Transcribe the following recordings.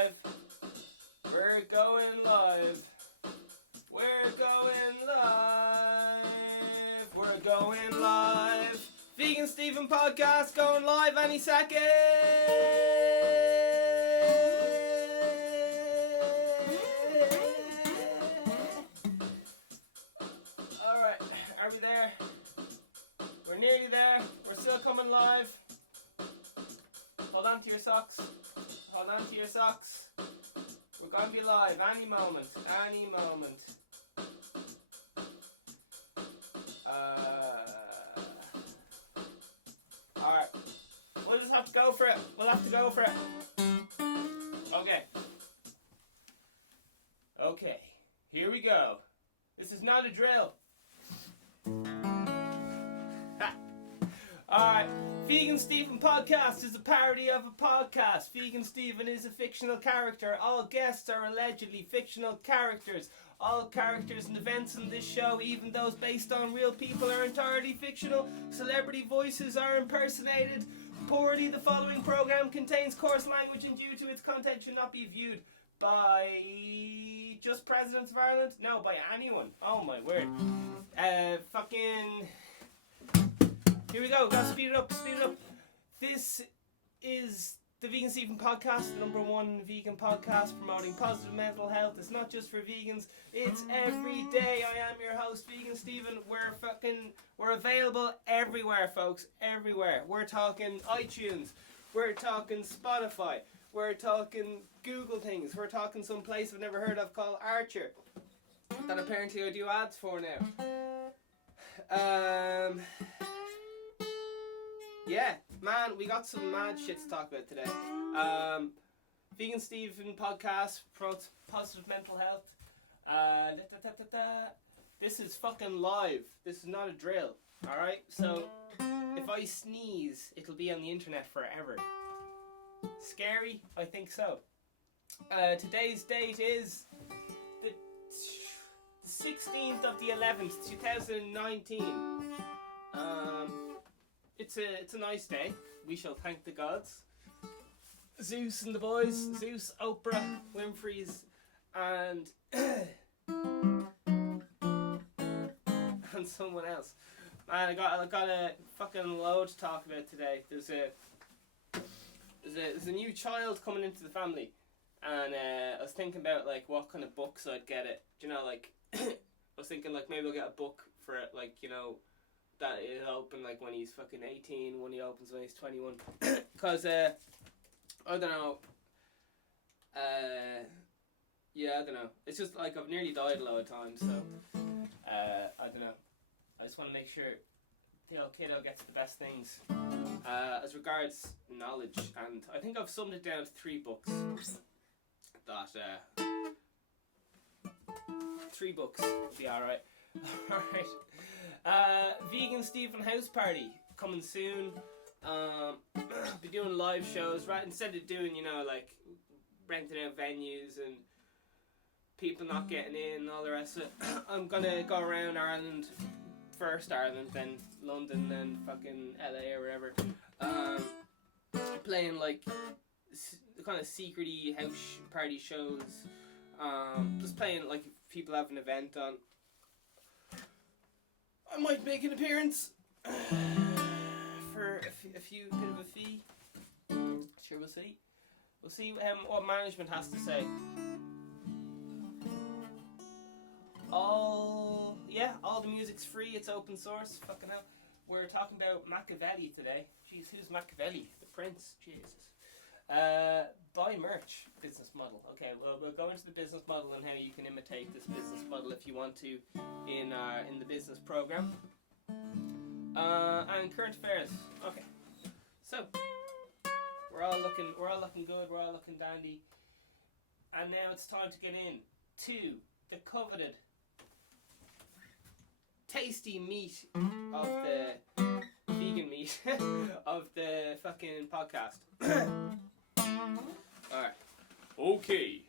live. We're going live. We're going live. We're going live. Vegan Stephen podcast going live any second. Alright, are we there? We're nearly there. We're still coming live. Hold on to your socks. Hold on to your socks. We're going to be live any moment. Any moment. Alright. We'll just have to go for it. We'll have to go for it. Okay. Okay. Here we go. This is not a drill. Alright, Vegan Stephen Podcast is a parody of a podcast. Vegan Stephen is a fictional character. All guests are allegedly fictional characters. All characters and events in this show, even those based on real people, are entirely fictional. Celebrity voices are impersonated. Poorly, the following program contains coarse language and due to its content should not be viewed by just presidents of Ireland? No, by anyone. Oh my word. Here we go, gotta speed it up, speed it up. This is the Vegan Stephen Podcast, #1 vegan podcast promoting positive mental health. It's not just for vegans, it's every day. I am your host, Vegan Stephen. We're available everywhere, folks, everywhere. We're talking iTunes, we're talking Spotify, we're talking Google things, we're talking some place I've never heard of called Archer, that apparently I do ads for now. Yeah, man, we got some mad shit to talk about today. Vegan Stephen Podcast promotes positive mental health. This is fucking live. This is not a drill. Alright? So, if I sneeze, it'll be on the internet forever. Scary? I think so. Today's date is the 16th of the 11th, 2019. It's a nice day. We shall thank the gods. Zeus and the boys. Zeus, Oprah, Winfrey's, and and someone else. Man, I got a fucking load to talk about today. There's a new child coming into the family, and I was thinking about like what kind of books I'd get it. Do you know, like I was thinking like maybe I'll get a book for it, like, you know, that it'll open like when he's fucking 18, when he opens when he's 21. Cause I don't know. Yeah, I don't know. It's just like I've nearly died a lot of times, so I don't know. I just want to make sure the old kiddo gets the best things. As regards knowledge, and I think I've summed it down to 3 books. That 3 books will be alright. Alright. Vegan Stephen House Party coming soon. Be doing live shows, right? Instead of doing, you know, like renting out venues and people not getting in and all the rest of it, I'm gonna go around Ireland, first Ireland, then London, then fucking LA or wherever, playing like kind of secrety house party shows, just playing like if people have an event on. I might make an appearance for a few bit of a fee. Sure, we'll see. We'll see what management has to say. All the music's free. It's open source. Fucking hell. We're talking about Machiavelli today. Jeez, who's Machiavelli? The Prince. Jesus. Buy merch. Business model. Okay, well, we'll go into the business model and how you can imitate this business model if you want to in the business program. And current affairs. Okay. So we're all looking good, we're all looking dandy. And now it's time to get in to the coveted tasty meat of the vegan meat of the fucking podcast. Alright. Okay.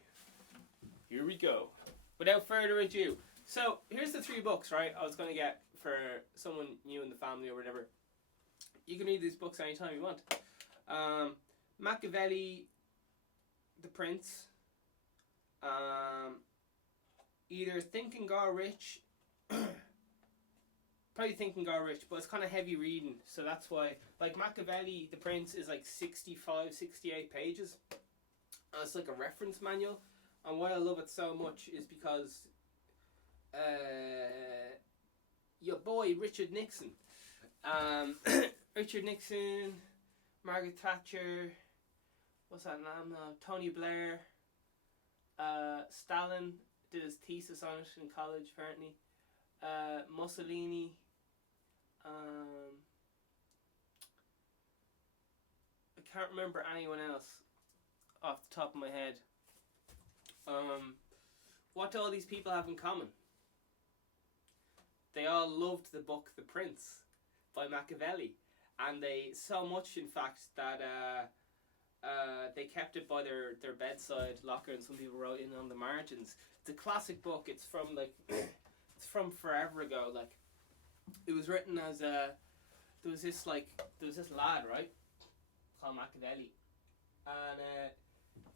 Here we go. Without further ado. So, here's the 3 books, right? I was going to get for someone new in the family or whatever. You can read these books anytime you want. Machiavelli, the Prince. Either Think and Grow Rich, probably Think and Grow Rich, but it's kind of heavy reading, so that's why. Like Machiavelli, the Prince is like 65, 68 pages. And it's like a reference manual, and why I love it so much is because your boy Richard Nixon, Richard Nixon, Margaret Thatcher, what's that name now? Tony Blair, Stalin did his thesis on it in college apparently. Mussolini. I can't remember anyone else off the top of my head. What do all these people have in common? They all loved the book The Prince by Machiavelli, and they so much in fact that they kept it by their bedside locker, and some people wrote in on the margins. It's a classic book. It's from like it's from forever ago. Like it was written as there was this lad, right, called Machiavelli, and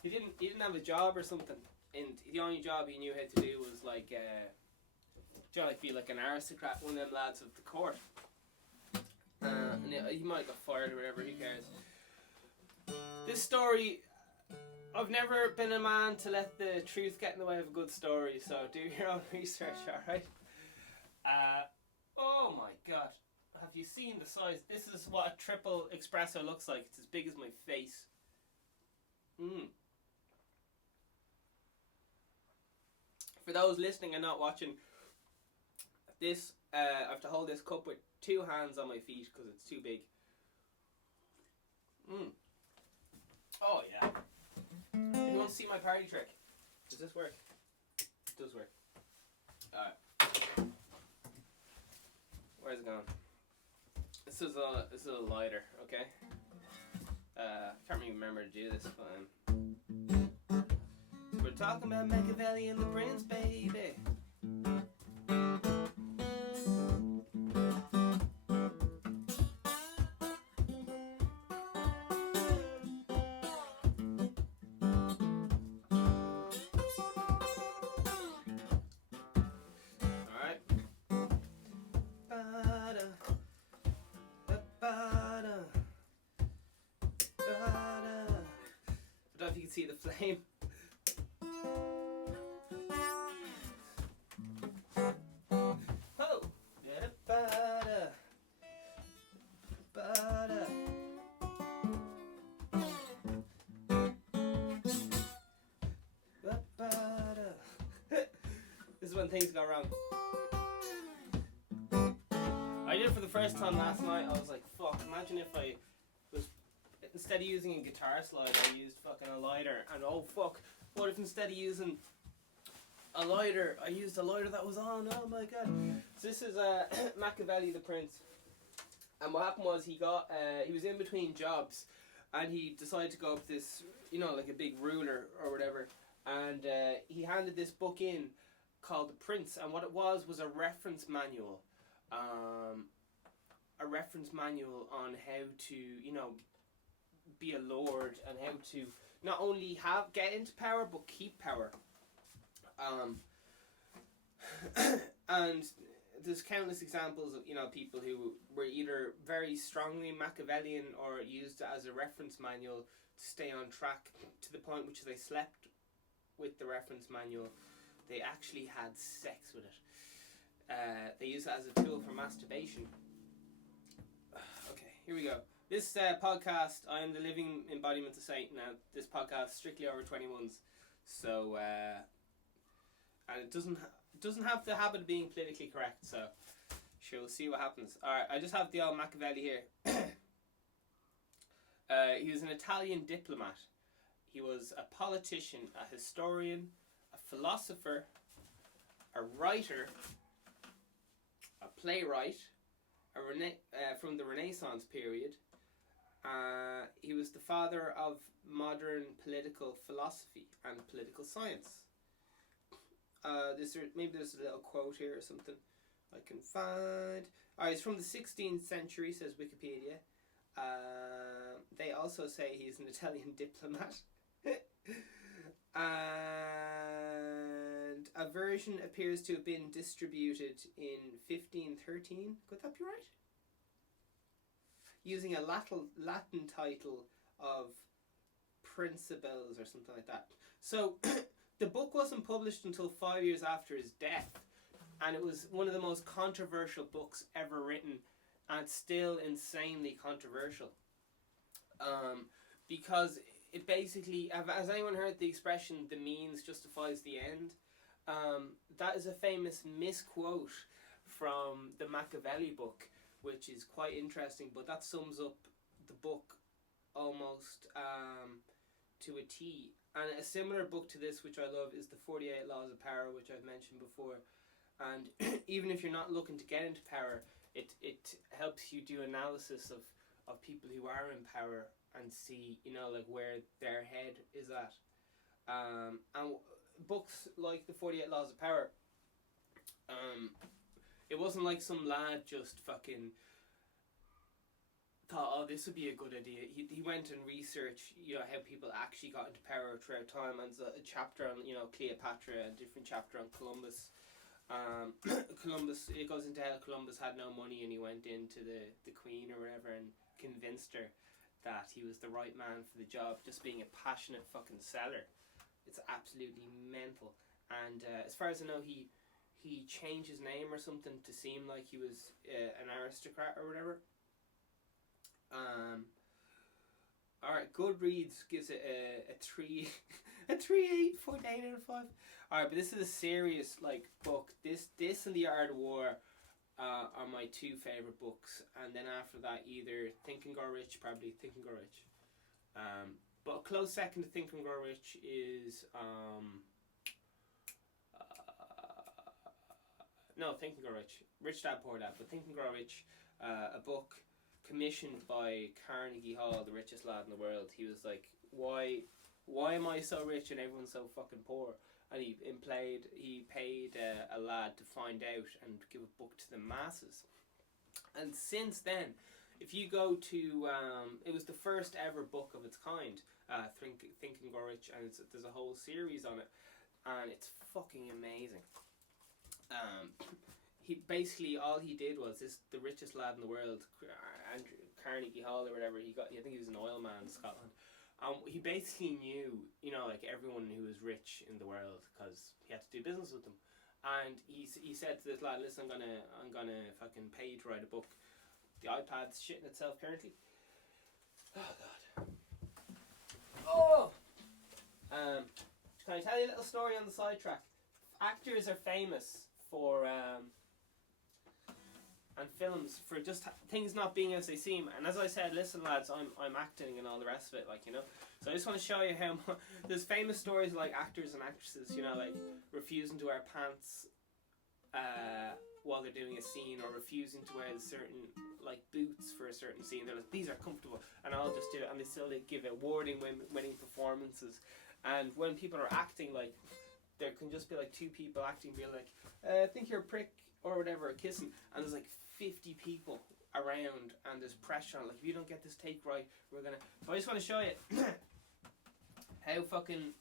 he didn't have a job or something, and the only job he knew how to do was like be like an aristocrat, one of them lads of the court. And he might have got fired or whatever, who cares. This story, I've never been a man to let the truth get in the way of a good story, so do your own research, alright? Oh my god. Have you seen the size? This is what a triple espresso looks like. It's as big as my face. For those listening and not watching, this I have to hold this cup with two hands on my feet because it's too big. Oh yeah. You want to see my party trick? Does this work? It does work. Alright. Where's it going? This is a lighter, okay? Can't really remember to do this, but we're talking about Machiavelli and the Prince, baby. I don't know if you can see the flame. Oh! This is when things go wrong. I did it for the first time last night. I was like, fuck, imagine if I was, instead of using a guitar slide, I used fucking a lighter. And oh fuck, what if instead of using a lighter, I used a lighter that was on? Oh my god. So this is Machiavelli the Prince. And what happened was he was in between jobs, and he decided to go up this, you know, like a big ruler or whatever. And he handed this book in called The Prince, and what it was a reference manual. A reference manual on how to, you know, be a lord, and how to not only get into power but keep power. And there's countless examples of, you know, people who were either very strongly Machiavellian or used it as a reference manual to stay on track, to the point which they slept with the reference manual. They actually had sex with it. They use it as a tool for masturbation. Okay, here we go. This podcast, I am the living embodiment of Satan. Now, this podcast is strictly over 21s. So, and it doesn't have the habit of being politically correct, so sure, we'll see what happens. Alright, I just have the old Machiavelli here. He was an Italian diplomat. He was a politician, a historian, a philosopher, a writer, a playwright, from the Renaissance period. He was the father of modern political philosophy and political science. Maybe there's a little quote here or something I can find. Alright, he's from the 16th century, says Wikipedia. They also say he's an Italian diplomat. And a version appears to have been distributed in 1513. Could that be right? Using a Latin title of Principatibus or something like that. So the book wasn't published until 5 years after his death, and it was one of the most controversial books ever written, and it's still insanely controversial. Because it basically, has anyone heard the expression, the means justifies the end? That is a famous misquote from the Machiavelli book, which is quite interesting, but that sums up the book almost to a T. And a similar book to this, which I love, is the 48 Laws of Power, which I've mentioned before. And even if you're not looking to get into power, it helps you do analysis of people who are in power and see, like where their head is at. And books like the 48 Laws of Power, it wasn't like some lad just fucking thought, oh, this would be a good idea. He went and researched, how people actually got into power throughout time, and there's a chapter on, Cleopatra, a different chapter on Columbus. Columbus, it goes into how Columbus had no money and he went into the queen or whatever and convinced her that he was the right man for the job, just being a passionate fucking seller. It's absolutely mental. And as far as I know, he changed his name or something to seem like he was an aristocrat or whatever. Alright, Goodreads gives it a 3 a 3.8 out of 5. Alright, but this is a serious book. This and The Art of War are my two favourite books, and then after that either Think and Grow Rich, probably Think and Grow Rich. But a close second to Think and Grow Rich is no, Think and Grow Rich. Rich Dad Poor Dad, but Think and Grow Rich, a book commissioned by Carnegie Hall, the richest lad in the world. He was like, why am I so rich and everyone's so fucking poor? And he paid a lad to find out and give a book to the masses. And since then, if you go to, it was the first ever book of its kind, Think and Grow Rich, and there's a whole series on it, and it's fucking amazing. He basically, all he did was the richest lad in the world, Carnegie Hall or whatever. I think he was an oil man in Scotland. He basically knew, everyone who was rich in the world because he had to do business with them. And he said to this lad, listen, I'm gonna fucking pay you to write a book. The iPad's shitting itself currently. Oh god. Oh. Can I tell you a little story on the sidetrack? Actors are famous for and films for just things not being as they seem. And as I said, listen lads, I'm acting and all the rest of it, So I just want to show you how there's famous stories like actors and actresses, refusing to wear pants while they're doing a scene, or refusing to wear certain boots for a certain scene. They're like, these are comfortable and I'll just do it, and they still give awarding winning performances. And when people are acting, there can just be two people acting, being like, I think you're a prick or whatever, kissing, and there's 50 people around and there's pressure on, if you don't get this take right, we're gonna. So I just want to show you how fucking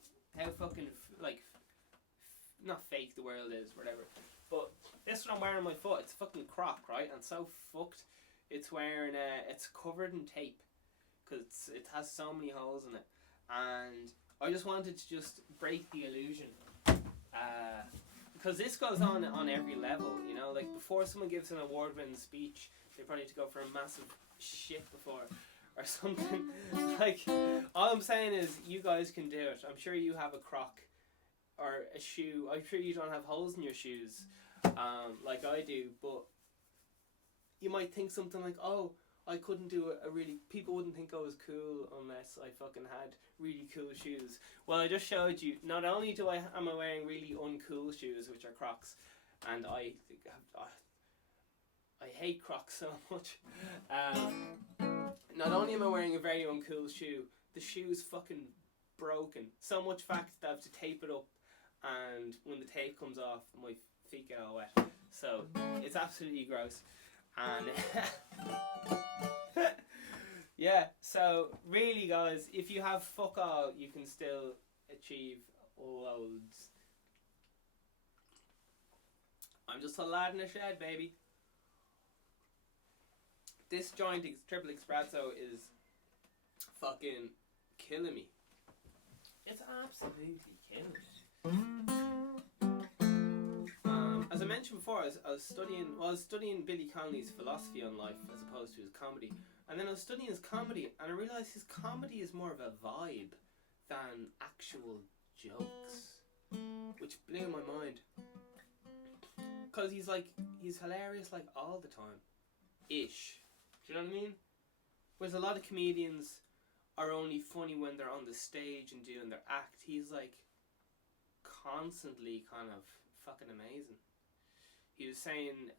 not fake the world is, whatever. But this is what I'm wearing on my foot. It's a fucking Croc, right? And so fucked. It's wearing it's covered in tape because it has so many holes in it, and I just wanted to just break the illusion. Because this goes on every level, before someone gives an award-winning speech, they probably need to go for a massive shit before, or something. All I'm saying is, you guys can do it. I'm sure you have a Croc, or a shoe. I'm sure you don't have holes in your shoes, like I do, but you might think something like, oh, I couldn't do people wouldn't think I was cool unless I fucking had really cool shoes. Well, I just showed you, not only am I wearing really uncool shoes, which are Crocs, and I hate Crocs so much. Not only am I wearing a very uncool shoe, the shoe's fucking broken. So much fact that I have to tape it up, and when the tape comes off, my feet get all wet. So, it's absolutely gross. And yeah, so really guys, if you have fuck all, you can still achieve loads. I'm just a lad in a shed, baby. This joint triple espresso is fucking killing me. It's absolutely killing me. As I mentioned before, I was studying Billy Connolly's philosophy on life as opposed to his comedy. And then I was studying his comedy, and I realised his comedy is more of a vibe than actual jokes, which blew my mind. Because he's hilarious like all the time. Ish. Do you know what I mean? Whereas a lot of comedians are only funny when they're on the stage and doing their act. He's like constantly kind of fucking amazing. He was saying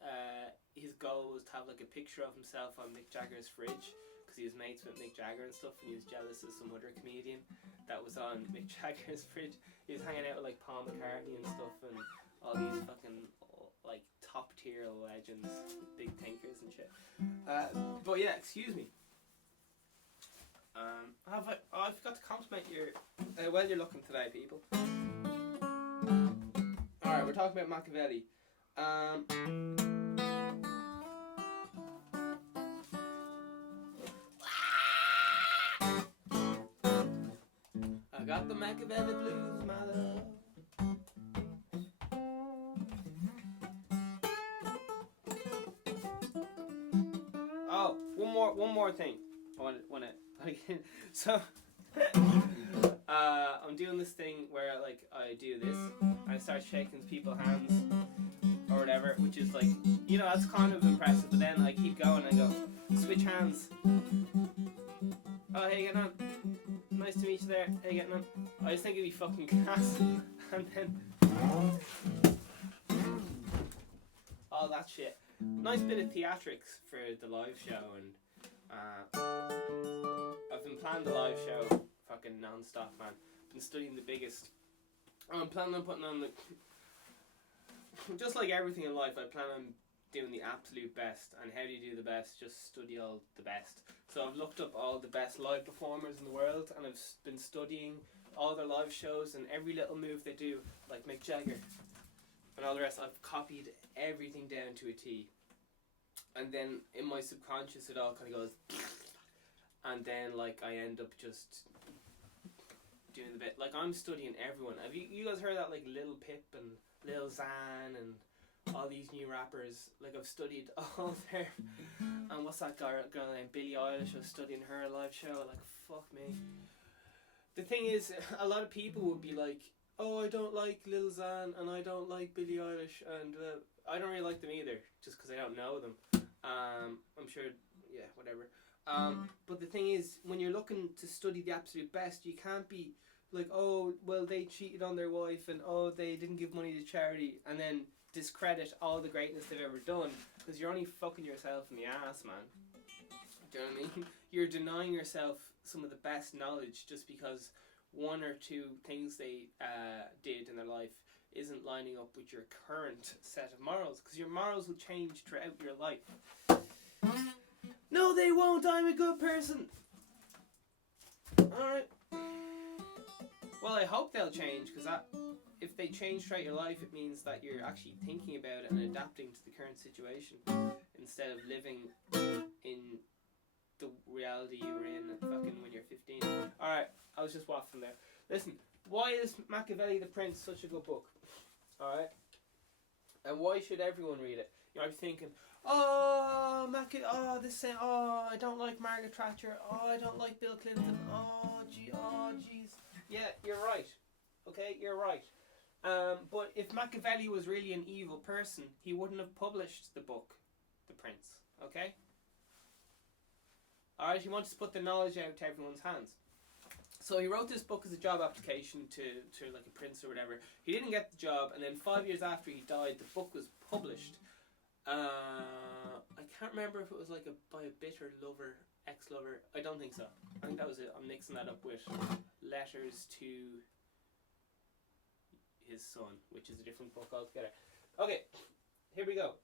his goal was to have like a picture of himself on Mick Jagger's fridge because he was mates with Mick Jagger and stuff, and he was jealous of some other comedian that was on Mick Jagger's fridge. He was hanging out with like Paul McCartney and stuff, and all these fucking like top tier legends, big thinkers and shit. But yeah, excuse me. I forgot to compliment your well you're looking today, people. Alright, we're talking about Machiavelli. I got the Machiavelli blues, my love. Oh, one more thing. I want to so I'm doing this thing where like I do this, I start shaking people's hands or whatever, which is like, you know, that's kind of impressive, but then I keep going and I go, switch hands. Oh, how you getting on? Nice to meet you there. How you getting on? I just think it'd be fucking gas. And then all that shit. Nice bit of theatrics for the live show, and I've been planning the live show fucking non-stop, man. Been studying the biggest. I'm planning on putting on the just like everything in life, I plan on doing the absolute best. And how do you do the best? Just study all the best. So I've looked up all the best live performers in the world, and I've been studying all their live shows and every little move they do, like Mick Jagger and all the rest. I've copied everything down to a T, and then in my subconscious it all kind of goes, and then like I end up just doing the bit. Like I'm studying everyone. Have you guys heard that, like Lil Pip and Lil Xan and all these new rappers? Like I've studied all their, and what's that girl named Billie Eilish? I was studying her live show. Like fuck me. The thing is, a lot of people would be like, oh, I don't like Lil Xan and I don't like Billie Eilish, and I don't really like them either, just because I don't know them. I'm sure, yeah, whatever. But the thing is, when you're looking to study the absolute best, you can't be like, oh, well, they cheated on their wife, and oh, they didn't give money to charity, and then discredit all the greatness they've ever done, because you're only fucking yourself in the ass, man. Do you know what I mean? You're denying yourself some of the best knowledge just because one or two things they did in their life isn't lining up with your current set of morals, because your morals will change throughout your life. No, they won't. I'm a good person. Alright. Well, I hope they'll change, because if they change throughout your life, it means that you're actually thinking about it and adapting to the current situation instead of living in the reality you were in fucking when you're 15. Alright, I was just waffling there. Listen, why is Machiavelli the Prince such a good book? Alright? And why should everyone read it? You might be thinking, oh, I don't like Margaret Thatcher, oh, I don't like Bill Clinton, oh, jeez. Yeah, you're right. Okay, you're right. But if Machiavelli was really an evil person, he wouldn't have published the book, The Prince. Okay? Alright, he wanted to put the knowledge out to everyone's hands. So he wrote this book as a job application to like a prince or whatever. He didn't get the job, and then 5 years after he died, the book was published. I can't remember if it was like by a bitter lover, ex-lover. I don't think so. I think that was it. I'm mixing that up with Letters to His Son, which is a different book altogether. Okay, here we go.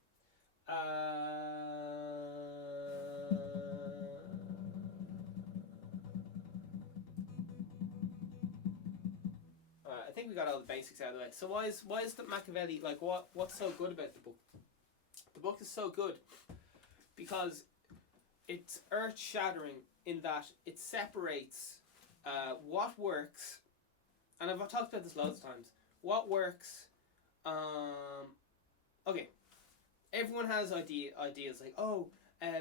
I think we got all the basics out of the way. So why is the Machiavelli, like, what's so good about the book? The book is so good because it's earth-shattering in that it separates what works, and I've talked about this loads of times, what works. Okay, everyone has ideas like, oh,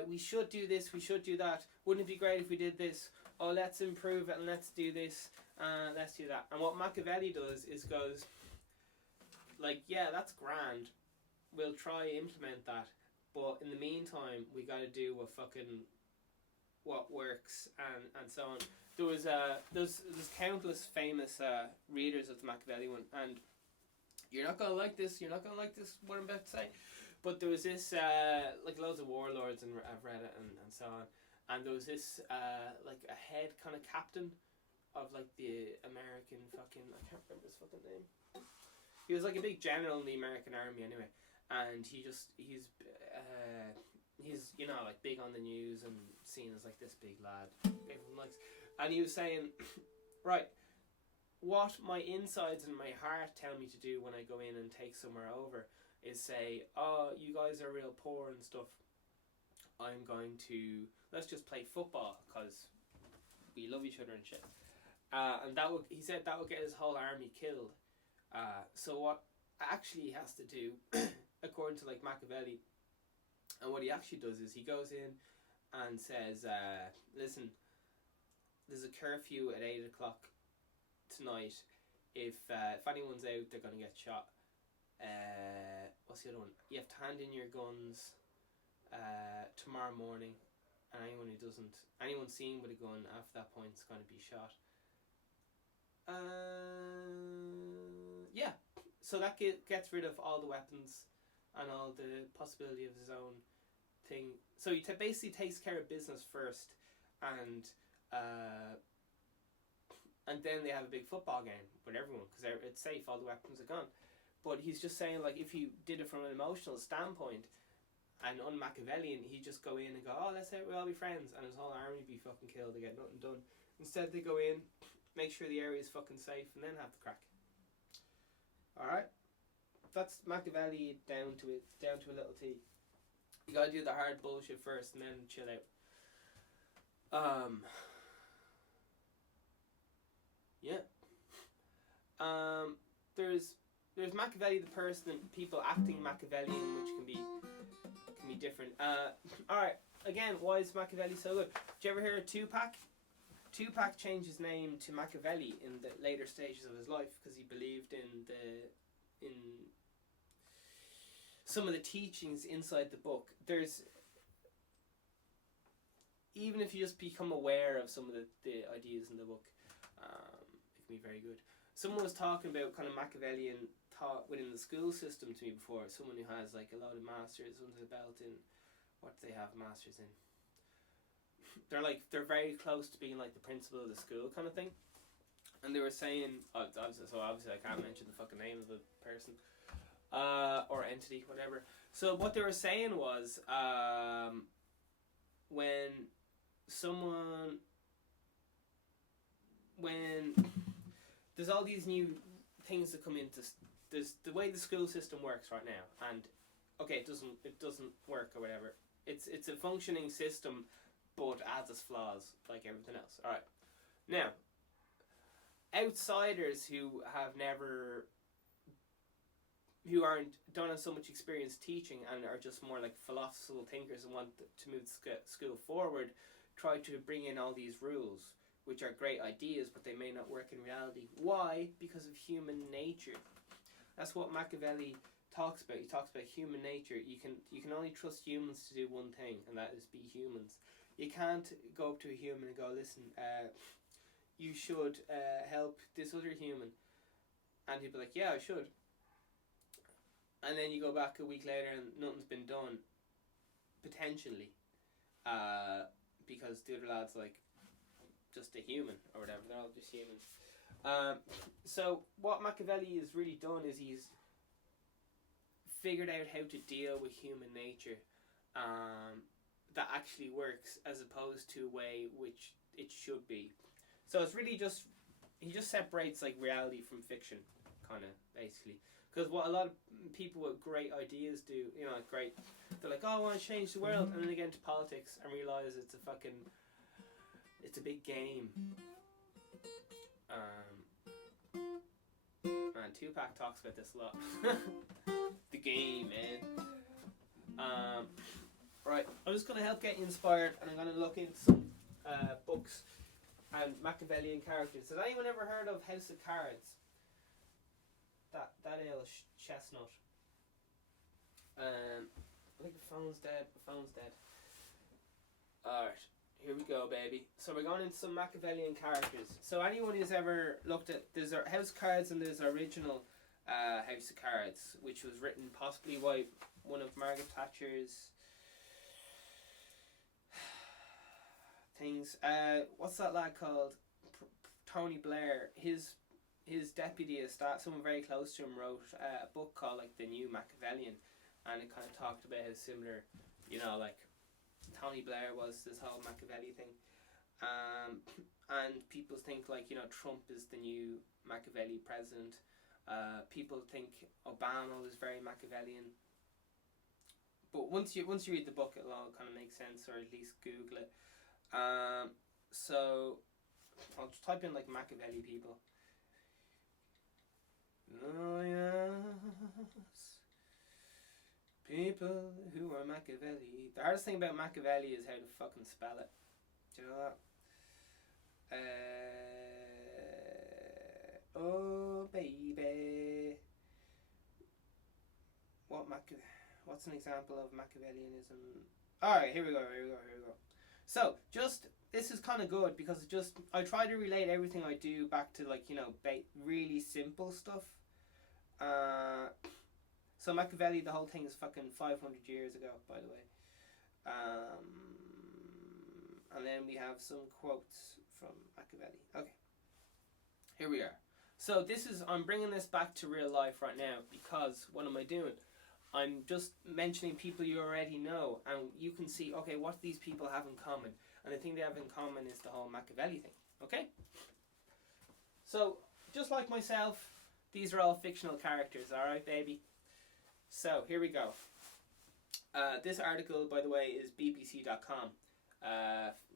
we should do this, we should do that, wouldn't it be great if we did this, oh, let's improve it and let's do this, let's do that. And what Machiavelli does is goes, like, yeah, that's grand, we'll try implement that, but in the meantime we got to do what works, and so on. There's countless famous readers of the Machiavelli one, and you're not gonna like this what I'm about to say, but there was this like loads of warlords, and I've read it and so on, and there was this like a head kind of captain of like the American fucking, I can't remember his fucking name. He was like a big general in the American army anyway, and he's you know, like big on the news and seen as like this big lad everyone likes, and he was saying, right, what my insides and my heart tell me to do when I go in and take somewhere over is say, oh, you guys are real poor and stuff, I'm going to, let's just play football because we love each other and shit, and he said that would get his whole army killed. So what actually he has to do according to like Machiavelli, and what he actually does is he goes in and says, listen, there's a curfew at 8 o'clock tonight. If anyone's out, they're going to get shot. What's the other one? You have to hand in your guns tomorrow morning, and anyone seen with a gun after that point is going to be shot. Yeah, so that gets rid of all the weapons and all the possibility of his own thing. So he basically takes care of business first, and then they have a big football game with everyone because it's safe, all the weapons are gone. But he's just saying, like, if you did it from an emotional standpoint and un-Machiavellian, he'd just go in and go, oh, let's say we all be friends, and his whole army would be fucking killed, they get nothing done. Instead they go in, make sure the area is fucking safe, and then have the crack. Alright? That's Machiavelli down to a little T. You gotta do the hard bullshit first and then chill out. Yeah. There's Machiavelli the person and people acting Machiavellian, which can be different. Alright, again, why is Machiavelli so good? Did you ever hear of Tupac? Tupac changed his name to Machiavelli in the later stages of his life because he believed in some of the teachings inside the book. Even if you just become aware of some of the ideas in the book, it can be very good. Someone was talking about kind of Machiavellian thought within the school system to me before. Someone who has like a lot of masters under the belt in, what do they have masters in? They're very close to being like the principal of the school kind of thing. And they were saying, obviously I can't mention the fucking name of the person or entity, whatever. So what they were saying was, when there's all these new things that come into there's the way the school system works right now, and okay, it doesn't work or whatever. It's a functioning system, but adds its flaws like everything else. All right, now outsiders who don't have so much experience teaching and are just more like philosophical thinkers and want to move school forward, try to bring in all these rules, which are great ideas, but they may not work in reality. Why? Because of human nature. That's what Machiavelli talks about. He talks about human nature. You can only trust humans to do one thing, and that is be humans. You can't go up to a human and go, listen, you should help this other human, and he'd be like, yeah, I should. And then you go back a week later and nothing's been done, potentially, because the other lad's like just a human or whatever. They're all just humans. So what Machiavelli has really done is he's figured out how to deal with human nature that actually works, as opposed to a way which it should be. So it's really just he just separates like reality from fiction, kind of basically. Because what a lot of people with great ideas do, you know, great, they're like, oh, I want to change the world, and then they get into politics and realize it's a big game. And Tupac talks about this a lot. The game, man. Right, I'm just gonna help get you inspired, and I'm gonna look into some books and Machiavellian characters. Has anyone ever heard of House of Cards? That ale chestnut. I think the phone's dead. Alright, here we go, baby. So we're going into some Machiavellian characters. So anyone who's ever looked at, there's a House of Cards and there's the original House of Cards, which was written possibly by one of Margaret Thatcher's things. What's that lad called? Tony Blair. His deputy, someone very close to him, wrote a book called like The New Machiavellian, and it kind of talked about how similar, you know, like Tony Blair was this whole Machiavelli thing. And people think like, you know, Trump is the new Machiavelli president. People think Obama was very Machiavellian. But once you read the book, it'll all kind of make sense, or at least Google it. So I'll just type in like Machiavelli people. Oh yes, people who are Machiavelli. The hardest thing about Machiavelli is how to fucking spell it. Do you know that? Oh baby. What's an example of Machiavellianism? Alright, here we go. So, this is kind of good because I try to relate everything I do back to, like, you know, really simple stuff. So Machiavelli, the whole thing is fucking 500 years ago, by the way. And then we have some quotes from Machiavelli. Okay, here we are. So I'm bringing this back to real life right now because what am I doing? I'm just mentioning people you already know, and you can see, okay, what these people have in common. And the thing they have in common is the whole Machiavelli thing, okay? So, just like myself, these are all fictional characters, alright, baby? So, here we go. This article, by the way, is bbc.com,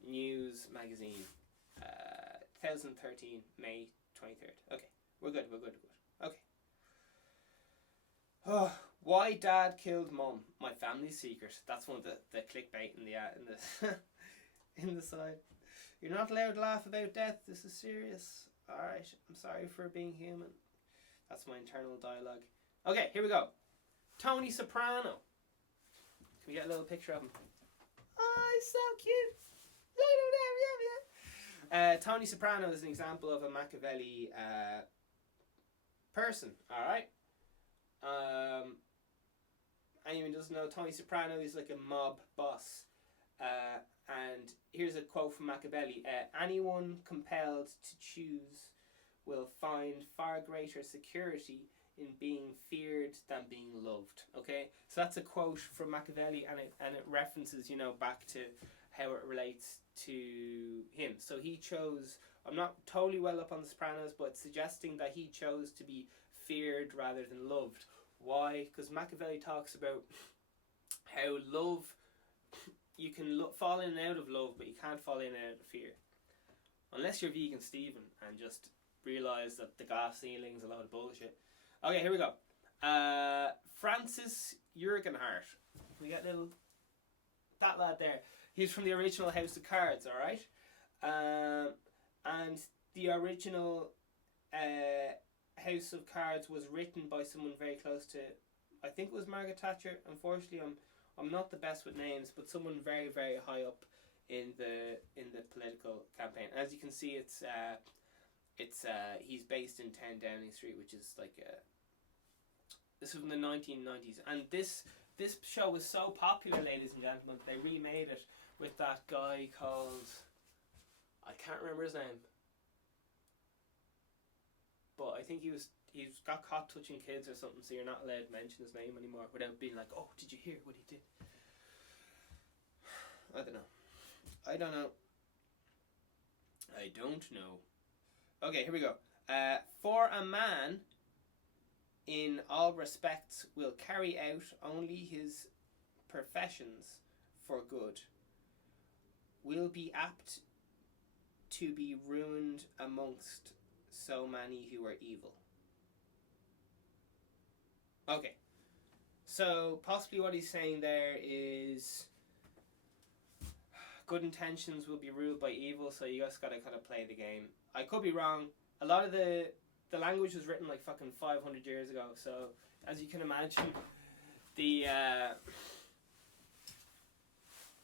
news magazine, 2013, May 23rd. Okay, we're good. Okay. Oh, why Dad killed Mum? My family's secret. That's one of the clickbait in the in the side. You're not allowed to laugh about death. This is serious. Alright, I'm sorry for being human. That's my internal dialogue. Okay, here we go. Tony Soprano. Can we get a little picture of him? Oh, he's so cute. Tony Soprano is an example of a Machiavelli person. Alright? Anyone doesn't know, Tony Soprano is like a mob boss. And here's a quote from Machiavelli. Anyone compelled to choose will find far greater security in being feared than being loved. Okay? So that's a quote from Machiavelli, and it references, you know, back to how it relates to him. So he chose, I'm not totally well up on the Sopranos, but suggesting that he chose to be feared rather than loved. Why? Because Machiavelli talks about how love, you can fall in and out of love, but you can't fall in and out of fear. Unless you're vegan Stephen and just realise that the glass ceiling's a load of bullshit. Okay, here we go. Francis Jurgenhart. We got that lad there. He's from the original House of Cards, alright? And the original House of Cards was written by someone very close to, I think it was Margaret Thatcher. Unfortunately, I'm not the best with names, but someone very, very high up in the political campaign. As you can see, he's based in 10 Downing Street, which is like this was from the 1990s, and this show was so popular, ladies and gentlemen, they remade it with that guy called, I can't remember his name, but I think he's got caught touching kids or something, so you're not allowed to mention his name anymore without being like, oh, did you hear what he did? I don't know. Okay, here we go. For a man, in all respects, will carry out only his professions for good, will be apt to be ruined amongst so many who are evil. Okay, so possibly what he's saying there is good intentions will be ruled by evil, so you just gotta kind of play the game. I could be wrong. A lot of the language was written like fucking 500 years ago, so as you can imagine, the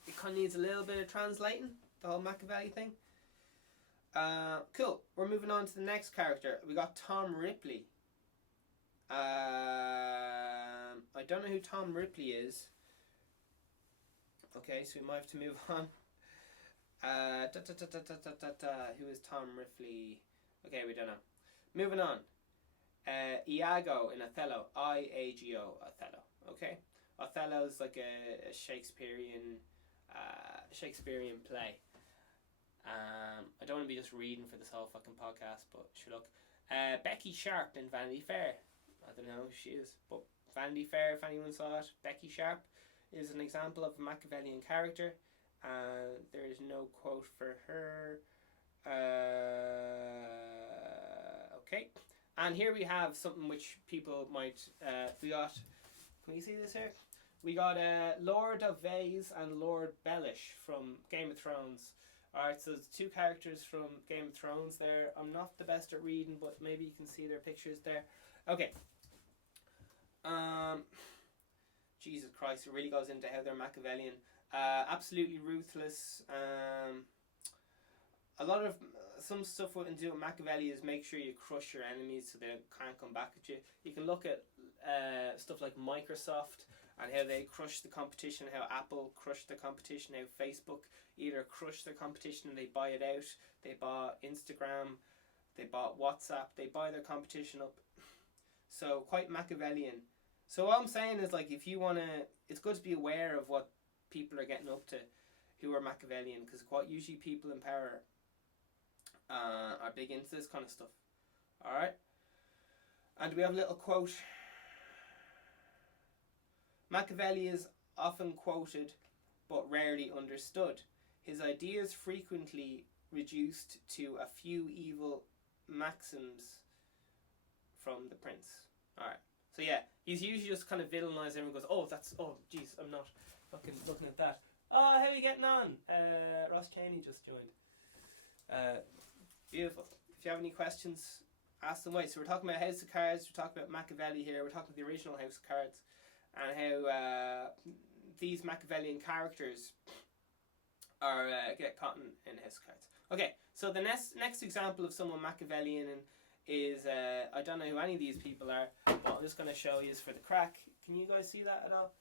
it kind of needs a little bit of translating, the whole Machiavelli thing. Cool. We're moving on to the next character. We got Tom Ripley. I don't know who Tom Ripley is. Okay, so we might have to move on. Who is Tom Ripley? Okay, we don't know. Moving on. Iago in Othello. Iago, Othello. Okay, Othello is like a Shakespearean play. I don't want to be just reading for this whole fucking podcast, but sure, look. Becky Sharp in Vanity Fair. I don't know who she is, but Vanity Fair, if anyone saw it, Becky Sharp is an example of a Machiavellian character. There is no quote for her. Okay. And here we have something which people might... we got... Can you see this here? We got Lord of Vase and Lord Bellish from Game of Thrones. Alright, so there's two characters from Game of Thrones there. I'm not the best at reading, but maybe you can see their pictures there. Okay. Jesus Christ, it really goes into how they're Machiavellian. Absolutely ruthless. A lot of some stuff what you do with Machiavelli is make sure you crush your enemies so they can't come back at you. You can look at stuff like Microsoft and how they crushed the competition, how Apple crushed the competition, how Facebook either crushed their competition and they buy it out. They bought Instagram, they bought WhatsApp, they buy their competition up. So quite Machiavellian. So what I'm saying is, like, if you want to, it's good to be aware of what people are getting up to who are Machiavellian, because quite usually people in power are big into this kind of stuff. Alright? And we have a little quote. Machiavelli is often quoted but rarely understood. His ideas frequently reduced to a few evil maxims from the prince. Alright. So yeah, he's usually just kind of villainized. Everyone goes, oh, jeez, I'm not fucking looking at that. Oh, how are you getting on? Ross Cheney just joined. Beautiful. If you have any questions, ask them away. So we're talking about House of Cards, we're talking about Machiavelli here, we're talking about the original House of Cards, and how these Machiavellian characters are get caught in House of Cards. Okay, so the next example of someone Machiavellian is, I don't know who any of these people are, but I'm just going to show you for the crack. Can you guys see that at all?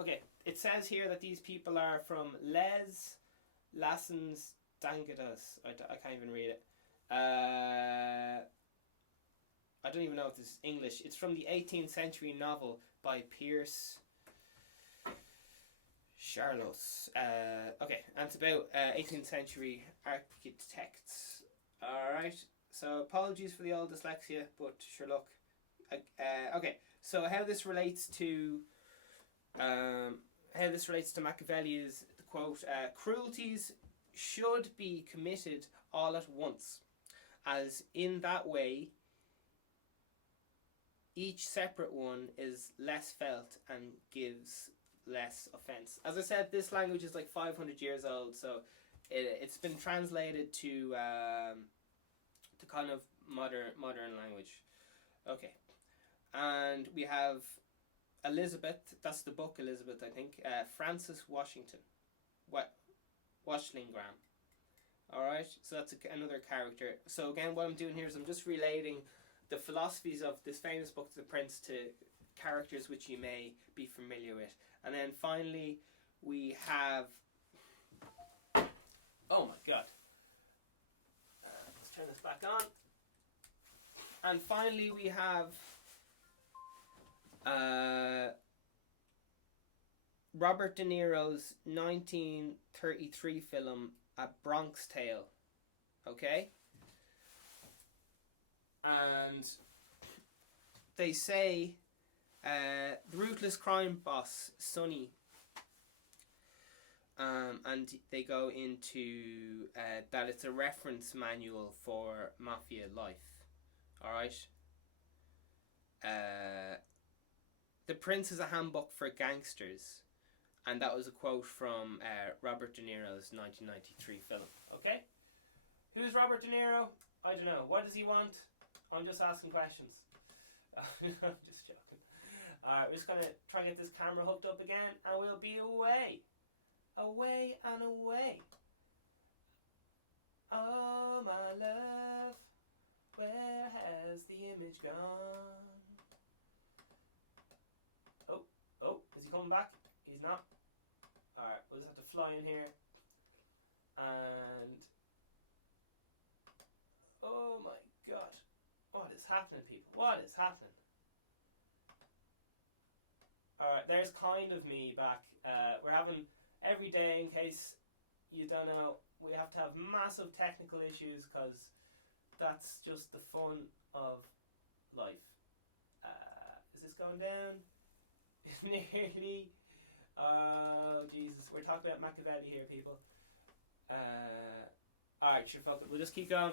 Okay, it says here that these people are from Les Lassens Dangadas. I can't even read it. I don't even know if this is English. It's from the 18th century novel by Pierce Charlos. Okay, and it's about 18th century architects. Alright, so apologies for the old dyslexia, but sure, look. Okay, so how this relates to Machiavelli is the quote: "Cruelties should be committed all at once, as in that way each separate one is less felt and gives less offence." As I said, this language is like 500 years old, so it's been translated to kind of modern language. Okay, and we have Elizabeth. That's the book Elizabeth, I think. Francis Washington, Washlingram. All right, so that's another character. So again, what I'm doing here is I'm just relating the philosophies of this famous book, The Prince, to characters which you may be familiar with. And then finally, we have... Oh my god. Let's turn this back on. And finally, we have Robert De Niro's 1933 film, A Bronx Tale. Okay? and they say the ruthless crime boss Sonny, and they go into that it's a reference manual for mafia life. All right. The Prince is a handbook for gangsters, and that was a quote from Robert De Niro's 1993 film. Okay, who's Robert De Niro? I don't know. What does he want? I'm just asking questions. I'm just joking. Alright, we're just gonna try and get this camera hooked up again, and we'll be away. Away and away. Oh my love, where has the image gone? Oh, is he coming back? He's not. Alright, we'll just have to fly in here. And oh my god. What is happening, people? What is happening? Alright, there's kind of me back. We're having every day, in case you don't know, we have to have massive technical issues because that's just the fun of life. Is this going down? Nearly. Oh, Jesus. We're talking about Machiavelli here, people. Alright, sure, fuck it. We'll just keep going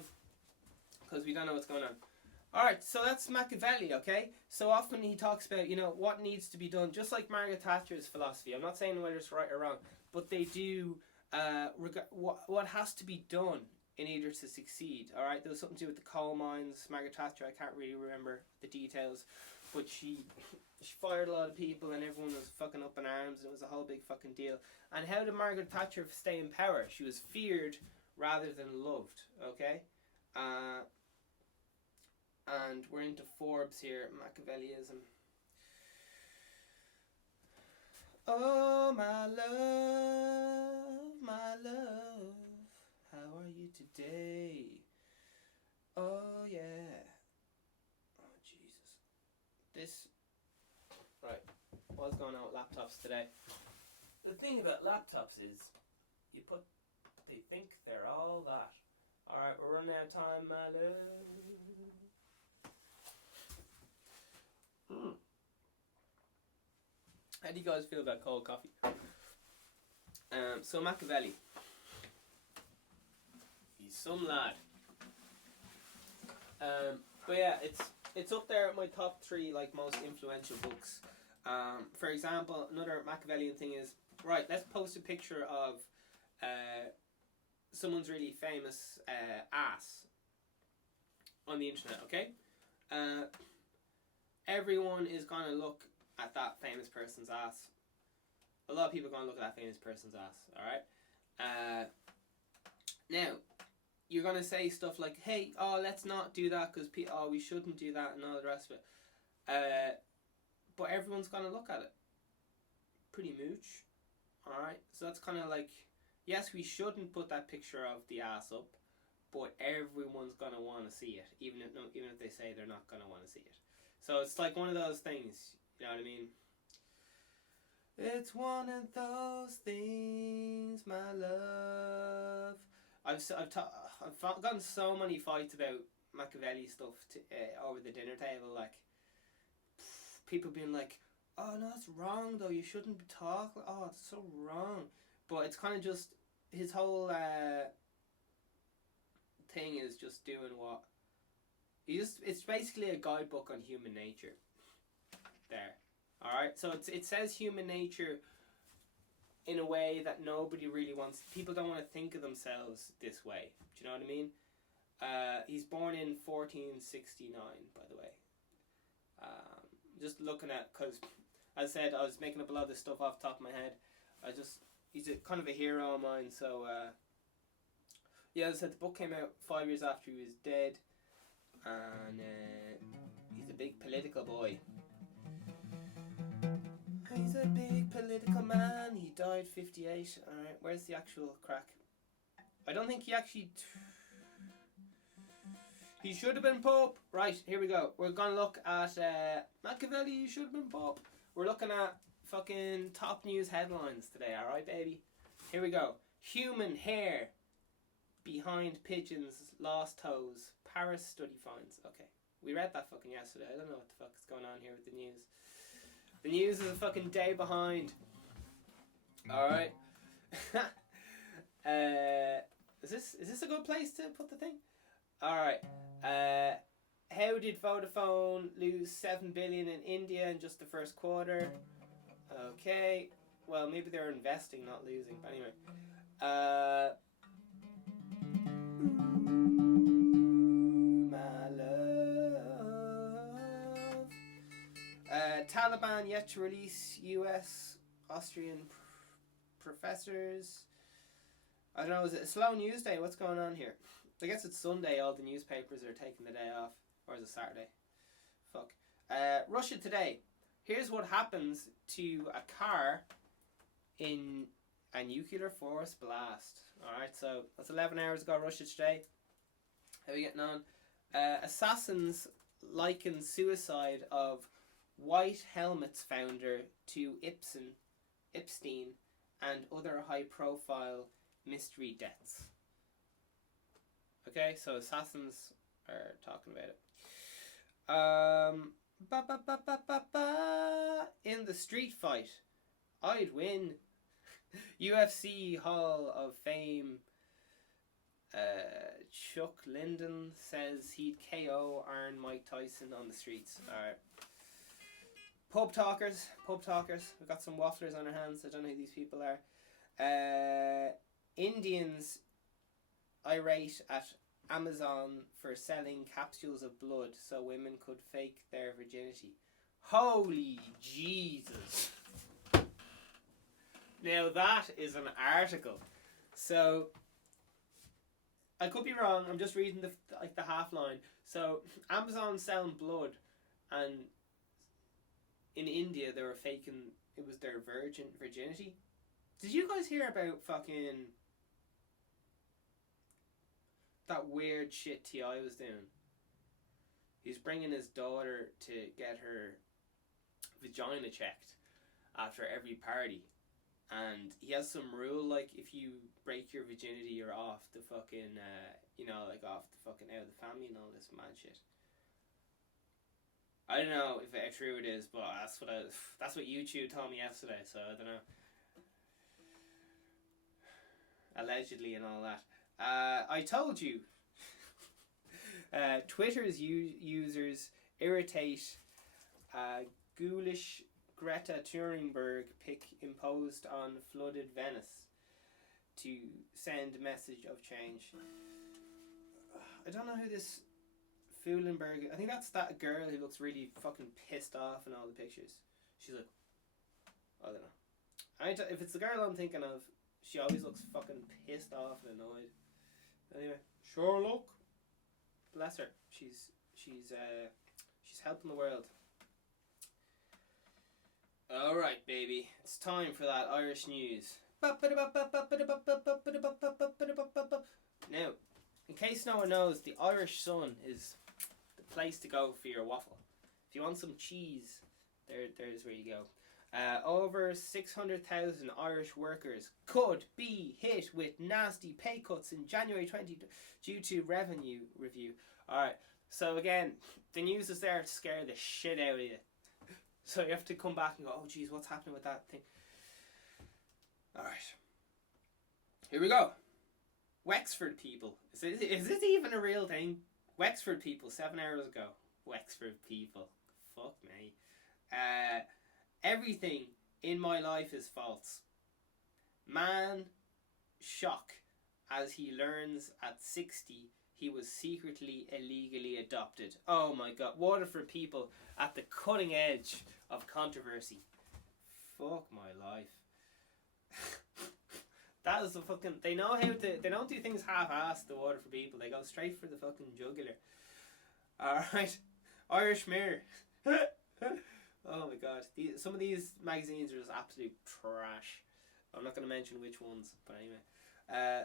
because we don't know what's going on. Alright, so that's Machiavelli, okay? So often he talks about, you know, what needs to be done, just like Margaret Thatcher's philosophy. I'm not saying whether it's right or wrong, but they do what has to be done in order to succeed, alright? There was something to do with the coal mines. Margaret Thatcher, I can't really remember the details, but she fired a lot of people and everyone was fucking up in arms and it was a whole big fucking deal. And how did Margaret Thatcher stay in power? She was feared rather than loved, okay? And we're into Forbes here, Machiavellism. Oh, my love, how are you today? Oh, yeah. Oh, Jesus. This, right, what's going on with laptops today? The thing about laptops is, they think they're all that. Alright, we're running out of time, my love. How do you guys feel about cold coffee? So Machiavelli, he's some lad. But yeah, it's up there at my top 3 like most influential books. For example, another Machiavellian thing is, right, let's post a picture of someone's really famous ass on the internet, okay? Everyone is gonna look at that famous person's ass. A lot of people are going to look at that famous person's ass, alright? Now, you're going to say stuff like, hey, let's not do that because we shouldn't do that and all the rest of it. But everyone's going to look at it. Pretty mooch, alright? So that's kind of like, yes, we shouldn't put that picture of the ass up, but everyone's going to want to see it, even if they say they're not going to want to see it. So it's like one of those things. You know what I mean? It's one of those things, my love. I've gotten so many fights about Machiavelli stuff over the dinner table. Like, people being like, "Oh no, that's wrong though. You shouldn't talk. Oh, it's so wrong." But it's kind of just his whole thing is just doing what it's basically a guidebook on human nature. There, alright, so it says human nature in a way that nobody really wants. People don't want to think of themselves this way. Do you know what I mean? He's born in 1469, by the way. Just looking at, because as I said, I was making up a lot of this stuff off the top of my head. He's kind of a hero of mine. So yeah, as I said, the book came out 5 years after he was dead, and he's a big political boy. He's a big political man. He died 58. Alright, where's the actual crack? I don't think he actually... He should have been Pope. Right, here we go. We're going to look at Machiavelli, he should have been Pope. We're looking at fucking top news headlines today, alright, baby? Here we go. Human hair behind pigeons' lost toes. Paris study finds. Okay, We read that fucking yesterday. I don't know what the fuck is going on here with the news. The news is a fucking day behind. Alright. Is this a good place to put the thing? Alright. How did Vodafone lose 7 billion in India in just the first quarter? Okay. Well, maybe they're investing, not losing. But anyway. My love. Taliban yet to release US Austrian professors. I don't know, is it a slow news day? What's going on here? I guess it's Sunday, all the newspapers are taking the day off. Or is it Saturday? Fuck. Russia today. Here's what happens to a car in a nuclear force blast. Alright, so that's 11 hours ago, Russia today. How are we getting on? Assassins liken suicide of White Helmets founder to Epstein and other high-profile mystery deaths. Okay, so assassins are talking about it. In the street fight, I'd win. UFC Hall of Fame Chuck Linden says he'd KO Iron Mike Tyson on the streets. Alright. Pub talkers. We've got some wafflers on our hands. I don't know who these people are. Indians irate at Amazon for selling capsules of blood so women could fake their virginity. Holy Jesus. Now that is an article. So I could be wrong. I'm just reading the half line. So Amazon selling blood, and in India they were faking it was their virginity. Did you guys hear about fucking that weird shit T.I. was doing? He's bringing his daughter to get her vagina checked after every party. And he has some rule, like, if you break your virginity, you're off the fucking, off the fucking out of the family and all this mad shit. I don't know if how true it is, but that's what YouTube told me yesterday, so I don't know. Allegedly and all that. I told you. Twitter's users irritate ghoulish Greta Thunberg pic imposed on flooded Venice to send a message of change. I don't know who this Fuhlenberg... I think that's that girl who looks really fucking pissed off in all the pictures. She's like... I don't know. If it's the girl I'm thinking of, she always looks fucking pissed off and annoyed. Anyway, sure look. Bless her. She's helping the world. Alright, baby. It's time for that Irish news. Now, in case no one knows, the Irish Sun is the place to go for your waffle. If you want some cheese, there's where you go. Over 600,000 Irish workers could be hit with nasty pay cuts in January 20 due to revenue review. Alright, so again, the news is there to scare the shit out of you. So you have to come back and go, oh geez, what's happening with that thing? Alright. Here we go. Wexford people. Is this even a real thing? Wexford people, 7 hours ago. Wexford people. Fuck me. Everything in my life is false. Man shock as he learns at 60 he was secretly illegally adopted. Oh my god. Waterford people at the cutting edge of controversy. Fuck my life. That is the fucking... They know how to... They don't do things half-assed, the Waterford people. They go straight for the fucking jugular. Alright. Irish Mirror. Oh my god. Some of these magazines are just absolute trash. I'm not going to mention which ones, but anyway.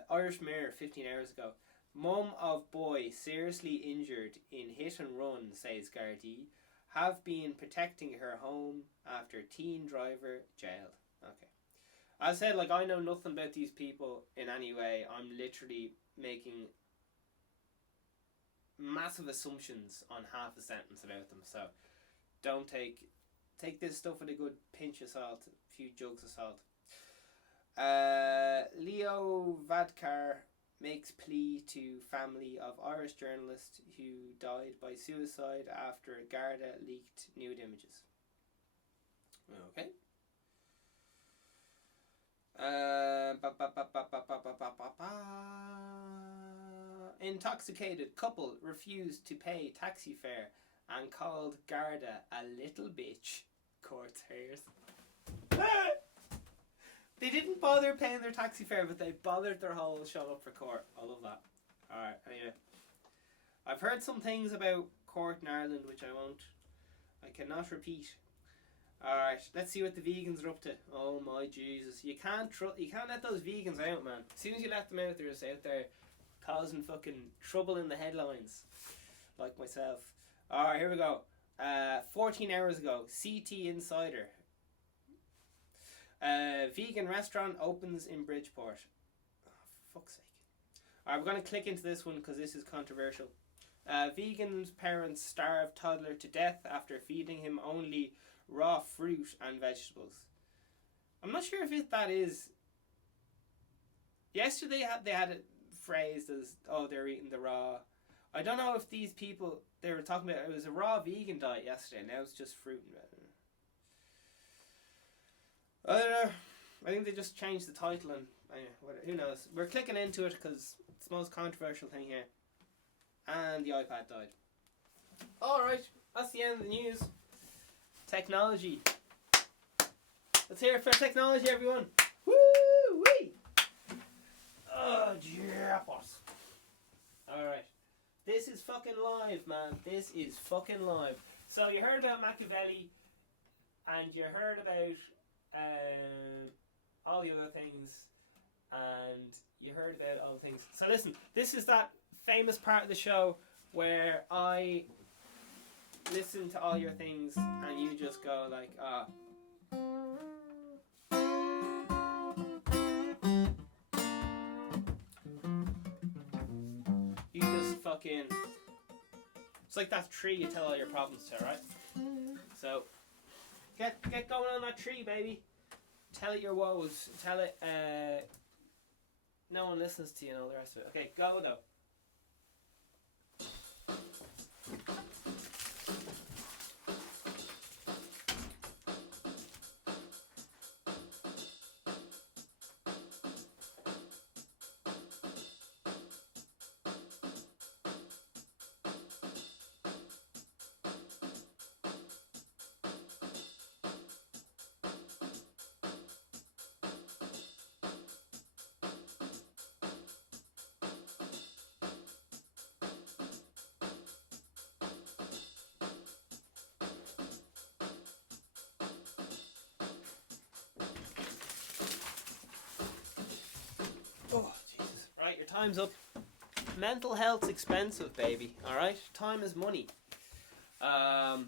Irish Mirror, 15 hours ago. Mum of boy seriously injured in hit and run, says Gardaí. Have been protecting her home after teen driver jailed. Okay. As I said, like, I know nothing about these people in any way. I'm literally making massive assumptions on half a sentence about them. So don't take this stuff with a good pinch of salt, a few jugs of salt. Leo Vadkar makes plea to family of Irish journalist who died by suicide after Garda leaked nude images. Okay. Intoxicated couple refused to pay taxi fare and called Garda a little bitch. Court hears. They didn't bother paying their taxi fare, but they bothered their whole show up for court. I love that. Alright, anyway. I've heard some things about court in Ireland which I cannot repeat. Alright, let's see what the vegans are up to. Oh my Jesus. You can't let those vegans out, man. As soon as you let them out, they're just out there causing fucking trouble in the headlines. Like myself. Alright, here we go. 14 hours ago, CT Insider. Vegan restaurant opens in Bridgeport. Oh, for fuck's sake. Alright, we're going to click into this one because this is controversial. Vegan parents starve toddler to death after feeding him only raw fruit and vegetables. I'm not sure if that is... Yesterday they had it phrased as, oh, they're eating the raw... I don't know if these people... They were talking about... It was a raw vegan diet yesterday. Now it's just fruit and vegetables. I don't know. I think they just changed the title and who knows. We're clicking into it because it's the most controversial thing here. And the iPad died. Alright, that's the end of the news. Technology. Let's hear it for technology, everyone. Woo-wee! Oh, jeepers. Alright. This is fucking live, man. This is fucking live. So you heard about Machiavelli and you heard about all the other things, and you heard about all the things. So listen, this is that famous part of the show where I listen to all your things and you just go like, ah. You just fucking... It's like that tree you tell all your problems to, right? So... Get going on that tree, baby. Tell it your woes. Tell it no one listens to you and all the rest of it. Okay, go though. Oh, Jesus. Right, your time's up. Mental health's expensive, baby. Alright? Time is money. Alright.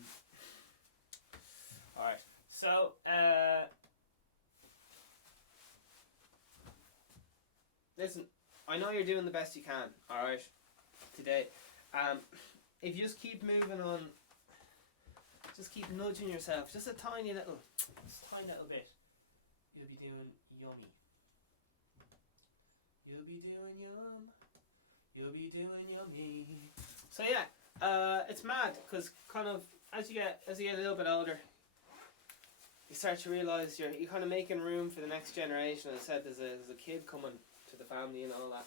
So, listen, I know you're doing the best you can, alright? Today. If you just keep moving on, just keep nudging yourself, just a tiny little bit, you'll be doing yummy. You'll be doing yum. You'll be doing yummy. So yeah, it's mad because kind of as you get a little bit older, you start to realise you're kind of making room for the next generation. As I said, there's a kid coming to the family and all that.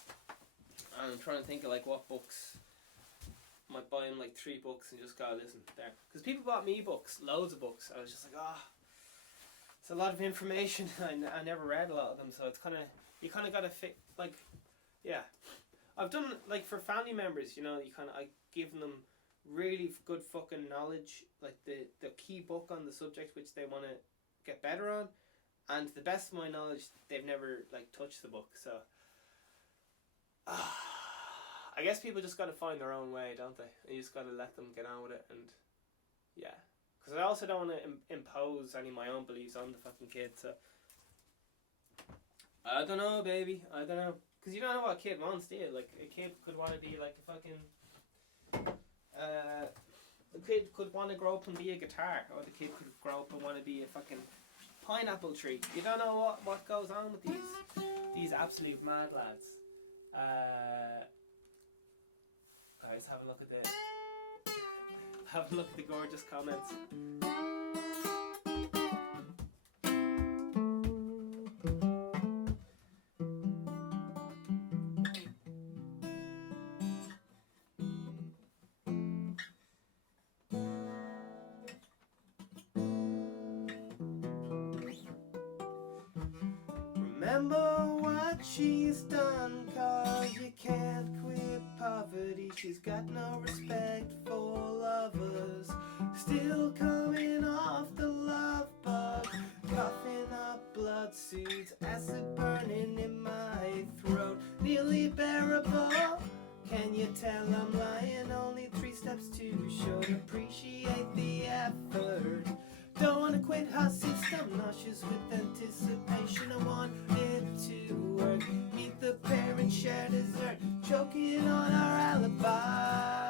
And I'm trying to think of like what books. I might buy him like 3 books and just go listen there. Because people bought me books, loads of books. I was just like, it's a lot of information. I never read a lot of them, so it's kind of you kind of got to fit like, yeah. I've done like for family members, you know, I give them really good fucking knowledge, like the key book on the subject which they want to get better on, and to the best of my knowledge, they've never like touched the book. So, I guess people just got to find their own way, don't they? You just got to let them get on with it, and yeah, because I also don't want to impose any of my own beliefs on the fucking kid. So, I don't know, baby. I don't know. Because you don't know what a kid wants, do you? Like, a kid could want to be like a fucking... the kid could want to grow up and be a guitar, or the kid could grow up and want to be a fucking pineapple tree. You don't know what goes on with these absolute mad lads. Guys, have a look at the gorgeous comments. Remember what she's done, 'cause you can't quit poverty. She's got no respect for lovers, still coming off the love bug, coughing up blood suits, acid burning in my throat, nearly bearable. Can you tell I'm lying? Only 3 steps too short. Appreciate the effort. Don't wanna quit her system, nauseous with anticipation. I want it to work. Eat the parent, share dessert, choking on our alibi.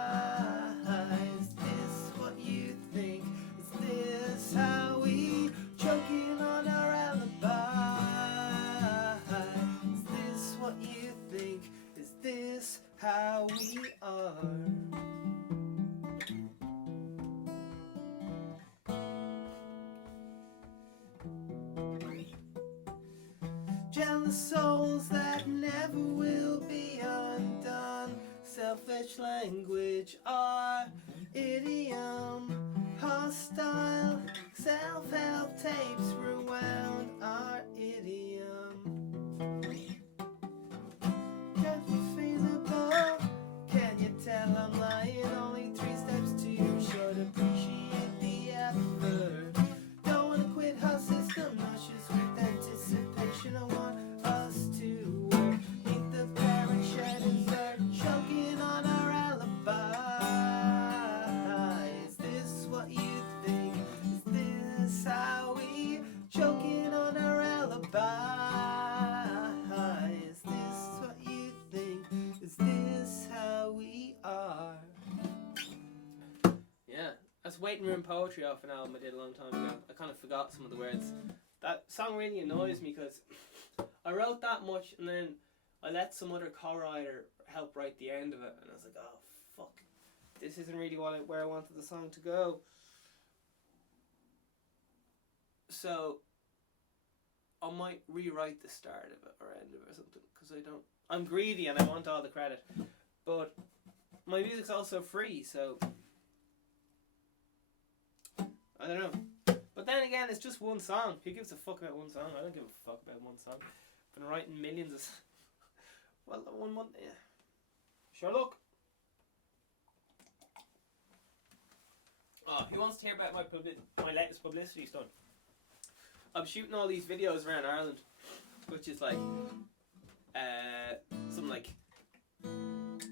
Is this what you think? Is this how we choking on our alibi? Is this what you think? Is this how we are? Jealous souls that never will be undone. Selfish language, our idiom. Hostile self-help tapes rewound, our idiom. Just feelable. Can you tell I'm lying? Only 3 steps too short. Appreciate the effort. Don't wanna quit her system, nauseous with anticipation. I want us to work. Eat the parent, share dessert, choking on our alibi. Is this what you think? Is this how we choking on our alibi? Is this what you think? Is this how we are? Yeah, that's Waiting Room Poetry off an album I did a long time ago. I kind of forgot some of the words. That song really annoys me because I wrote that much and then I let some other co-writer help write the end of it, and I was like, oh fuck, this isn't really where I wanted the song to go. So I might rewrite the start of it or end of it or something, because I'm greedy and I want all the credit, but my music's also free, so I don't know. But then again, it's just one song. Who gives a fuck about one song? I don't give a fuck about one song. I've been writing millions of... Well, 1 month, yeah. Sure, look. Oh, who wants to hear about my latest publicity stunt? I'm shooting all these videos around Ireland, which is like... some like...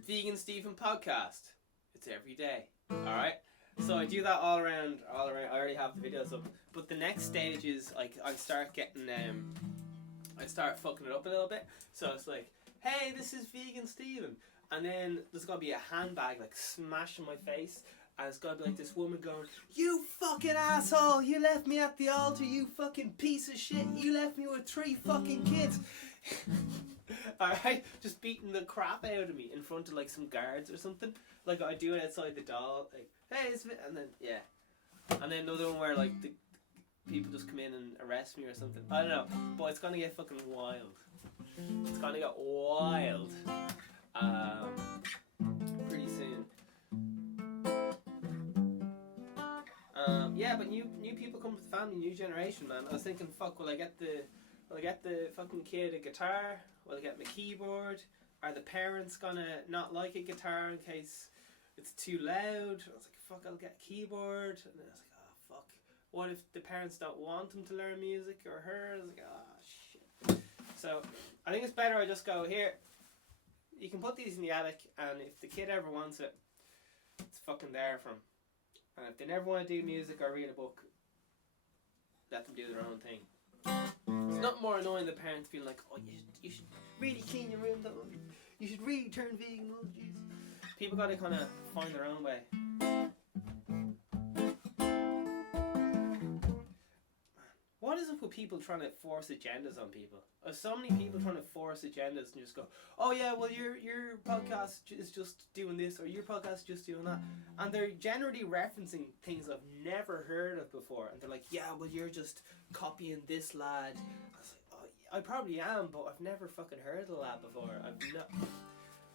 Vegan Stephen podcast. It's every day. Alright? So I do that all around. I already have the videos up. But the next stage is like I start getting I start fucking it up a little bit. So it's like, hey, this is Vegan Stephen, and then there's gotta be a handbag like smashing my face, and it's gotta be like this woman going, you fucking asshole, you left me at the altar, you fucking piece of shit, you left me with 3 fucking kids. Alright, just beating the crap out of me in front of like some guards or something. Like I do it outside the doll, like, hey, it's me, and then yeah, and then another one where like the people just come in and arrest me or something. I don't know, but it's gonna get fucking wild. It's gonna get wild. Pretty soon. Yeah, but new people come with the family, new generation, man. I was thinking, fuck, will I get the fucking kid a guitar? Will I get my keyboard? Are the parents gonna not like a guitar in case it's too loud? I was like, fuck, I'll get a keyboard. And then I was like, oh fuck, what if the parents don't want them to learn music or her? I was like, oh shit. So I think it's better I just go, here, you can put these in the attic, and if the kid ever wants it, it's fucking there for them. And if they never want to do music or read a book, let them do their own thing. It's not more annoying than parents feeling like, oh, you should really clean your room, though. You should really turn vegan. Oh, jeez. People gotta kind of find their own way. What is up with people trying to force agendas on people? There's so many people trying to force agendas and just go, oh yeah, well your podcast is just doing this, or your podcast is just doing that. And they're generally referencing things I've never heard of before. And they're like, yeah, well you're just copying this lad. I was like, oh, I probably am, but I've never fucking heard of the lad before.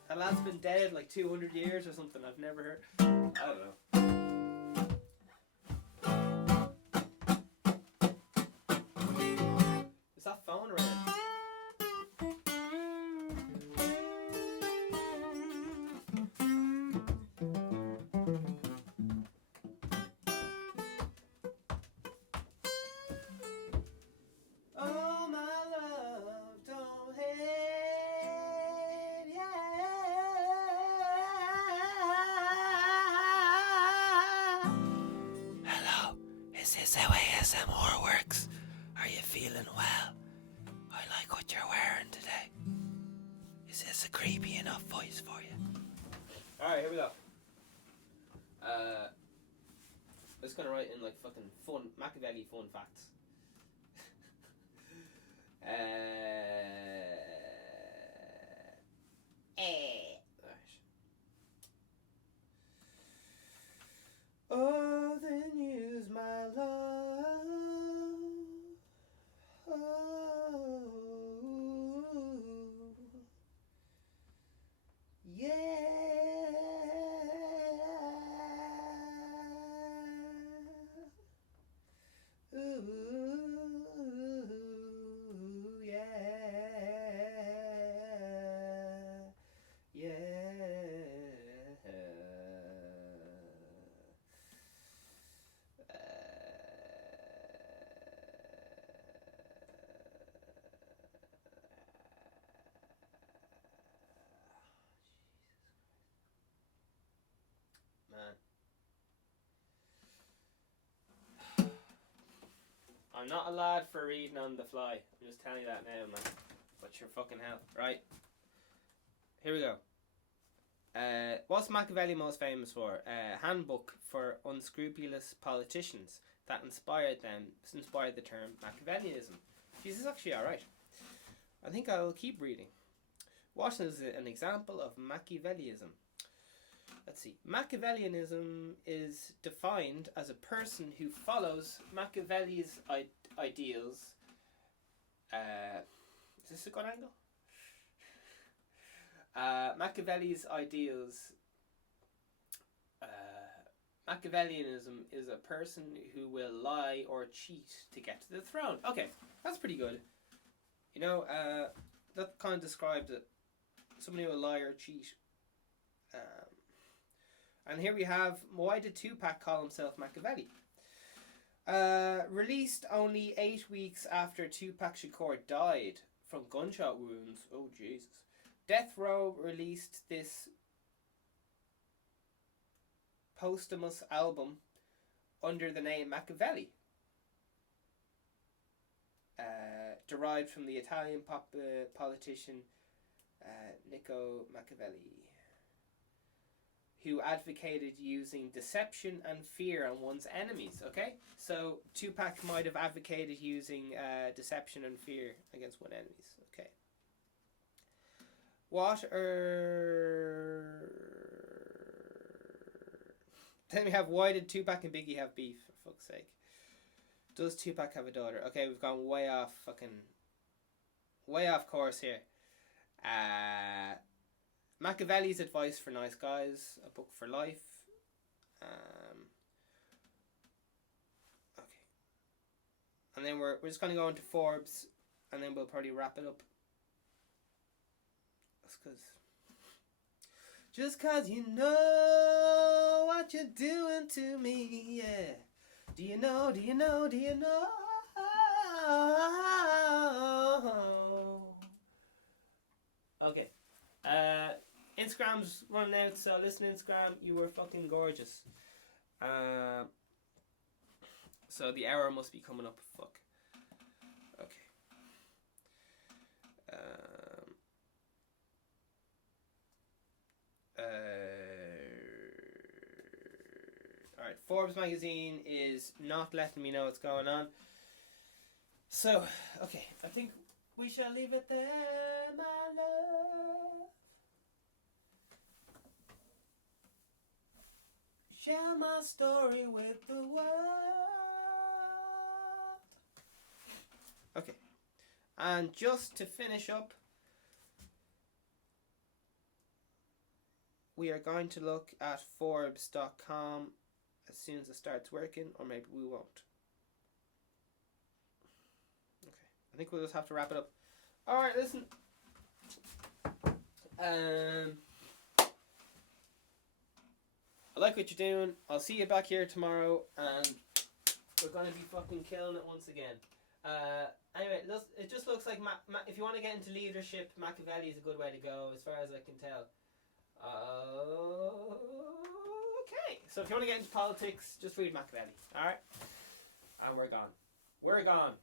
That lad's been dead like 200 years or something. I've never heard. I don't know. Is that phone around? Oh my love, don't hate, yeah. Hello, is this how ASMR works? Are you feeling well? I like what you're wearing today. Is this a creepy enough voice for you? Alright, here we go. I'm just gonna write in like fucking fun, Machiavelli fun facts. Oh, then use my love. Oh, yeah. Ooh, yeah. Man. I'm not a lad for reading on the fly. I'm just telling you that now, man. But you're fucking hell. Right. Here we go. What's Machiavelli most famous for? Handbook for unscrupulous politicians that inspired the term Machiavellianism. Jesus, actually alright. I think I'll keep reading. What is an example of Machiavellianism? Let's see. Machiavellianism is defined as a person who follows Machiavelli's ideals. Is this a good angle? Machiavelli's ideals. Machiavellianism is a person who will lie or cheat to get to the throne. Okay, that's pretty good. You know, that kind of describes it. Somebody who will lie or cheat. And here we have, why did Tupac call himself Machiavelli? Released only 8 weeks after Tupac Shakur died from gunshot wounds. Oh, Jesus. Death Row released this posthumous album under the name Machiavelli. Derived from the Italian politician Niccolò Machiavelli, who advocated using deception and fear on one's enemies. Okay, so Tupac might have advocated using deception and fear against one's enemies. Okay. Then we have, why did Tupac and Biggie have beef? For fuck's sake. Does Tupac have a daughter? Okay, we've gone way off course here. Machiavelli's Advice for Nice Guys, a book for life. Okay. And then we're just going to go into Forbes, and then we'll probably wrap it up. Just cause you know what you're doing to me, yeah. Do you know? Okay. Instagram's running out, so listen, Instagram, you were fucking gorgeous. So the hour must be coming up. Fuck. Okay. Alright, Forbes magazine is not letting me know what's going on. So, okay, I think we shall leave it there, my love. Share my story with the world. Okay, and just to finish up, we are going to look at Forbes.com as soon as it starts working, or maybe we won't. Okay, I think we'll just have to wrap it up. Alright, listen. I like what you're doing. I'll see you back here tomorrow, and we're going to be fucking killing it once again. Anyway, it just looks like if you want to get into leadership, Machiavelli is a good way to go, as far as I can tell. Okay, so if you want to get into politics, just read Machiavelli. Alright? And we're gone. We're gone.